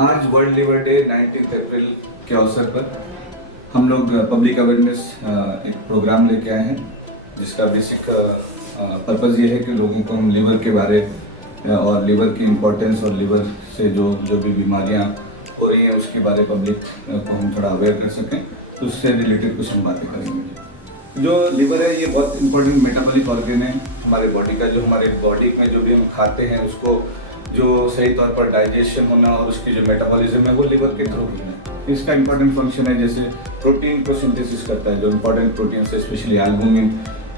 आज world liver day 19 अप्रैल के अवसर पर हम लोग पब्लिक अवेयरनेस एक प्रोग्राम लेके आए हैं, जिसका बेसिक पर्पज़ ये है कि लोगों को हम लिवर के बारे और लिवर की इम्पोर्टेंस और लिवर से जो भी बीमारियां हो रही हैं उसके बारे पब्लिक को हम थोड़ा अवेयर कर सकें। तो उससे रिलेटेड कुछ हम बातें करेंगे। जो लिवर है ये बहुत इंपॉर्टेंट मेटाबॉलिक ऑर्गन है हमारे बॉडी का। जो हमारे बॉडी में जो भी हम खाते हैं उसको जो सही तौर पर डाइजेशन होना और उसकी जो मेटाबॉलिज्म है वो लिवर के थ्रू ही है। इसका इंपॉर्टेंट फंक्शन है, जैसे प्रोटीन को सिंथेसिस करता है। जो इंपॉर्टेंट प्रोटीन से स्पेशली एल्बुमिन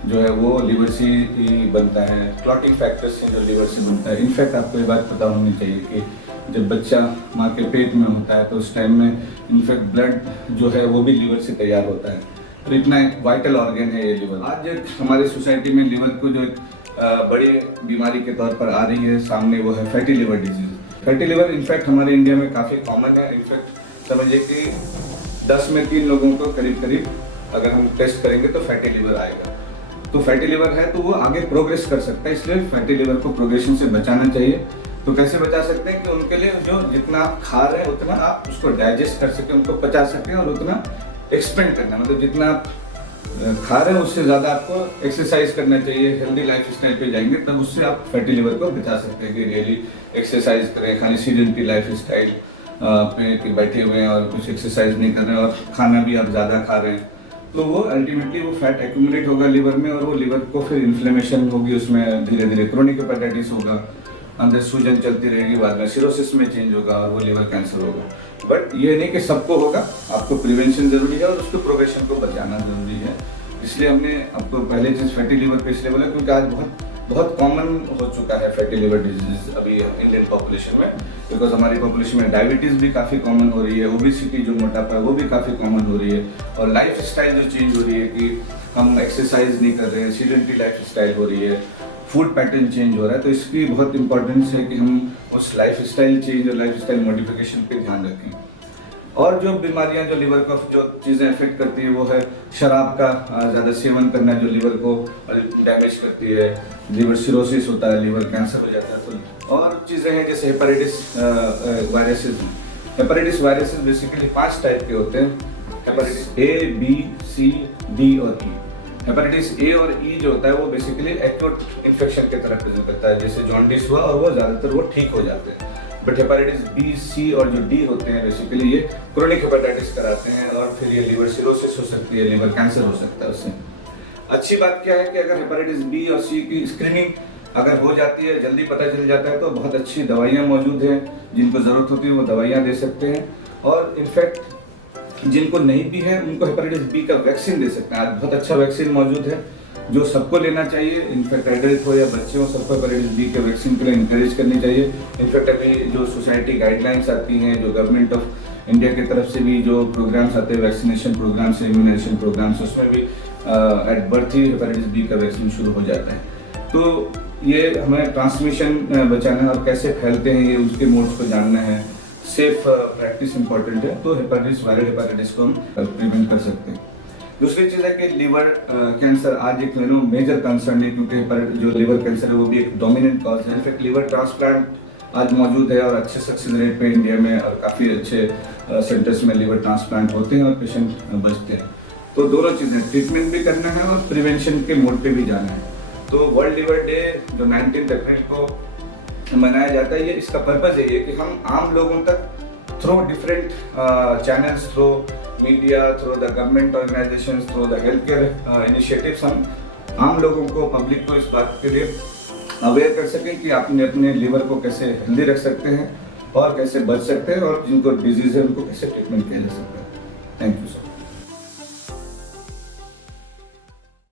जो है वो लिवर से ही बनता है। क्लॉटिंग फैक्टर्स हैं जो लिवर से बनता है। इनफैक्ट आपको ये बात पता होनी चाहिए कि जब बच्चा माँ के पेट में होता है तो उस टाइम में इनफैक्ट ब्लड जो है वो भी लिवर से तैयार होता है। तो इतना वाइटल ऑर्गन है ये लिवर। आज हमारे सोसाइटी में लिवर को जो बड़ी बीमारी के तौर पर आ रही है सामने, वो है fatty liver disease. Fatty liver in fact हमारे इंडिया में काफ़ी कॉमन है। इनफैक्ट समझिए कि 10 में 3 लोगों को करीब अगर हम टेस्ट करेंगे तो फैटी लिवर आएगा। तो फैटी लिवर है तो वो आगे प्रोग्रेस कर सकता है, इसलिए फैटी लिवर को प्रोग्रेशन से बचाना चाहिए। तो कैसे बचा सकते हैं कि उनके लिए जो जितना आप खा रहे हैं उतना आप उसको डाइजेस्ट कर सकें, उनको पचा सकें और उतना एक्सपेंड करना, मतलब जितना आप खा रहे हैं उससे ज़्यादा आपको एक्सरसाइज करना चाहिए। हेल्दी लाइफ स्टाइल पे जाएंगे तब उससे आप फैटी लिवर को बचा सकते हैं कि डेली एक्सरसाइज करें। खाली सीडेंटरी लाइफ स्टाइल पे बैठे हुए हैं और कुछ एक्सरसाइज नहीं कर रहे हैं और खाना भी आप ज़्यादा खा रहे हैं तो वो अल्टीमेटली वो फैट एक्यूमुलेट होगा लिवर में और वो लिवर को फिर इन्फ्लेमेशन होगी, उसमें धीरे धीरे क्रोनिक हेपेटाइटिस होगा, अंदर सूजन चलती रहेगी, बाद में सिरोसिस में चेंज होगा और वो लिवर कैंसर होगा। बट ये नहीं कि सबको होगा, आपको प्रिवेंशन जरूरी है और उसको प्रोग्रेशन को बचाना जरूरी है। इसलिए हमने आपको पहले चीज़ फैटी लिवर पे इसलिए बोला क्योंकि आज बहुत कॉमन हो चुका है फैटी लिवर डिजीज अभी इंडियन पॉपुलेशन में। बिकॉज हमारी पॉपुलेशन में डायबिटीज़ भी काफ़ी कॉमन हो रही है, ओबेसिटी जो मोटापा है वो भी काफ़ी कॉमन हो रही है और लाइफ स्टाइल जो चेंज हो रही है कि हम एक्सरसाइज नहीं कर रहे हैं, सीडेंटरी लाइफ स्टाइल हो रही है, फूड पैटर्न चेंज हो रहा है। तो इसकी बहुत इंपॉर्टेंस है कि हम उस लाइफ स्टाइल चेंज और लाइफ स्टाइल मॉडिफिकेशन पे ध्यान रखें। और जो बीमारियां जो लिवर को जो चीज़ें अफेक्ट करती है वो है शराब का ज़्यादा सेवन करना जो लिवर को डैमेज करती है, लिवर सिरोसिस होता है, लिवर कैंसर हो जाता है। तो और चीज़ें हैं जैसे hepatitis viruses. Hepatitis viruses basically 5 type के होते हैं, hepatitis A, B, C, D और E। हेपेटाइटिस A और E जो होता है वो बेसिकली एक्यूट इन्फेक्शन की तरह प्रेजेंट करता है, जैसे जॉन्डिस हुआ और वो ज़्यादातर वो ठीक हो जाते हैं। बट हेपेटाइटिस B, C और जो D होते हैं बेसिकली ये क्रोनिक हेपेटाइटिस कराते हैं और फिर ये लिवर सिरोसिस हो सकती है, लिवर कैंसर हो सकता है उससे। अच्छी बात क्या है कि अगर हेपेटाइटिस B और C की स्क्रीनिंग अगर हो जाती है, जल्दी पता चल जाता है तो बहुत अच्छी दवाइयाँ मौजूद हैं, जिनको ज़रूरत होती है वो दवाइयाँ दे सकते हैं। और इनफैक्ट जिनको नहीं भी है उनको हेपेटाइटिस B का वैक्सीन दे सकते हैं। आज बहुत अच्छा वैक्सीन मौजूद है जो सबको लेना चाहिए, इनफैक्ट एडल्ट हो या बच्चे हो, सबको हेपेटाइटिस B के वैक्सीन के लिए इंकरेज करनी चाहिए। इनफैक्ट अभी जो सोसाइटी गाइडलाइंस आती हैं, जो गवर्नमेंट ऑफ इंडिया की तरफ से भी जो प्रोग्राम्स आते हैं, वैक्सीनेशन प्रोग्राम्स, इम्यूनाइजेशन प्रोग्राम्स, उसमें भी at birth he hepatitis B का वैक्सीन शुरू हो जाता है। तो ये हमें ट्रांसमिशन बचाना है और कैसे फैलते हैं ये उसके मोड्स को जानना है। सेफ प्रैक्टिस इंपॉर्टेंट है, तो हेपेटाइटिस वायरल हेपेटाइटिस को हम प्रिवेंट कर सकते हैं। दूसरी चीज़ है कि लिवर कैंसर आज एक मेजर कंसर्न है, क्योंकि जो लिवर कैंसर है वो भी एक डोमिनेंट कॉज है। इनफैक्ट लिवर ट्रांसप्लांट आज मौजूद है और अच्छे सक्सेस रेट पे इंडिया में और काफ़ी अच्छे सेंटर्स में लिवर ट्रांसप्लांट होते हैं और पेशेंट बचते हैं। तो दोनों चीज़ें, ट्रीटमेंट भी करना है और प्रिवेंशन के मोड पे भी जाना है। तो वर्ल्ड लिवर डे जो 19 अप्रैल को मनाया जाता है, ये इसका पर्पज़ है कि हम आम लोगों तक through different channels, through media, through the government organisations, through the health care initiatives, हम आम लोगों को, पब्लिक को इस बात के लिए अवेयर कर सकें कि आपने अपने लिवर को कैसे हेल्दी रख सकते हैं और कैसे बच सकते हैं और जिनको डिजीज़ है उनको कैसे ट्रीटमेंट किया जा सकता है। Thank you sir.